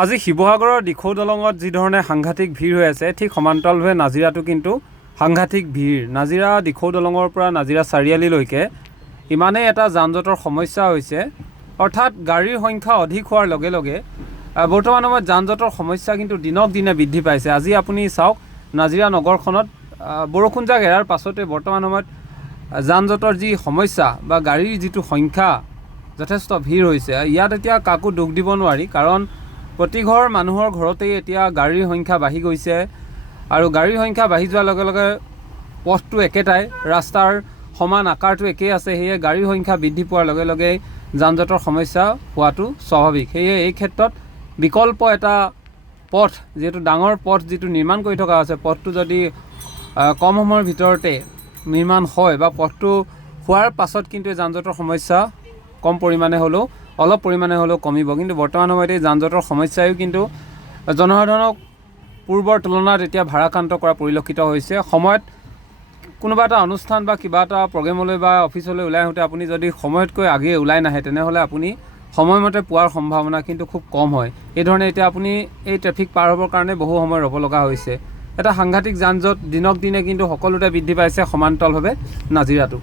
আজি শিৱসাগৰৰ দিখৌ দলঙত যি ধৰণে সাংঘাতিক ভিৰ হৈ আছে, ঠিক সমান্তৰালভাৱে নাজিৰাটো কিন্তু সাংঘাতিক ভিৰ। নাজিৰা দিখৌ দলঙৰ পৰা নাজিৰা চাৰিআলিলৈকে ইমানেই এটা যান জঁটৰ সমস্যা হৈছে, অৰ্থাৎ গাড়ীৰ সংখ্যা অধিক হোৱাৰ লগে লগে বৰ্তমান সময়ত যান জঁটৰ সমস্যা কিন্তু দিনক দিনে বৃদ্ধি পাইছে। আজি আপুনি চাওক, নাজিৰা নগৰখনত বৰষুণ জাক এৰাৰ পাছতে বৰ্তমান সময়ত যান জঁটৰ যি সমস্যা বা গাড়ীৰ যিটো সংখ্যা যথেষ্ট ভিৰ হৈছে। ইয়াত এতিয়া কাকো দুখ দিব নোৱাৰি, কাৰণ প্ৰতিঘৰ মানুহৰ ঘৰতেই এতিয়া গাড়ীৰ সংখ্যা বাঢ়ি গৈছে আৰু গাড়ীৰ সংখ্যা বাঢ়ি যোৱাৰ লগে লগে পথটো একেটাই, ৰাস্তাৰ সমান আকাৰটো একেই আছে। সেয়ে গাড়ীৰ সংখ্যা বৃদ্ধি পোৱাৰ লগে লগে যান জঁটৰ সমস্যা হোৱাটো স্বাভাৱিক। সেয়ে এই ক্ষেত্ৰত বিকল্প এটা পথ, যিহেতু ডাঙৰ পথ যিটো নিৰ্মাণ কৰি থকা হৈছে, পথটো যদি কম সময়ৰ ভিতৰতে নিৰ্মাণ হয় বা পথটো হোৱাৰ পাছত কিন্তু এই যান জঁটৰ সমস্যা কম পৰিমাণে হ'লেও অলপ পৰিমাণে হ'লেও কমিব। কিন্তু বৰ্তমান সময়ত এই যান জঁটৰ সমস্যায়ো কিন্তু জনসাধাৰণক পূৰ্বৰ তুলনাত এতিয়া ভাৰাক্ৰান্ত কৰা পৰিলক্ষিত হৈছে। সময়ত কোনোবা এটা অনুষ্ঠান বা কিবা এটা প্ৰগ্ৰেমলৈ বা অফিচলৈ ওলাই আহোঁতে আপুনি যদি সময়তকৈ আগেয়ে ওলাই নাহে, তেনেহ'লে আপুনি সময়মতে পোৱাৰ সম্ভাৱনা কিন্তু খুব কম হয়। এইধৰণে এতিয়া আপুনি এই ট্ৰেফিক পাৰ হ'বৰ কাৰণে বহু সময় ৰ'ব লগা হৈছে। এটা সাংঘাতিক যান জঁট দিনক দিনে কিন্তু সকলোতে বৃদ্ধি পাইছে সমান্তৰালভাৱে নাজিৰাটো।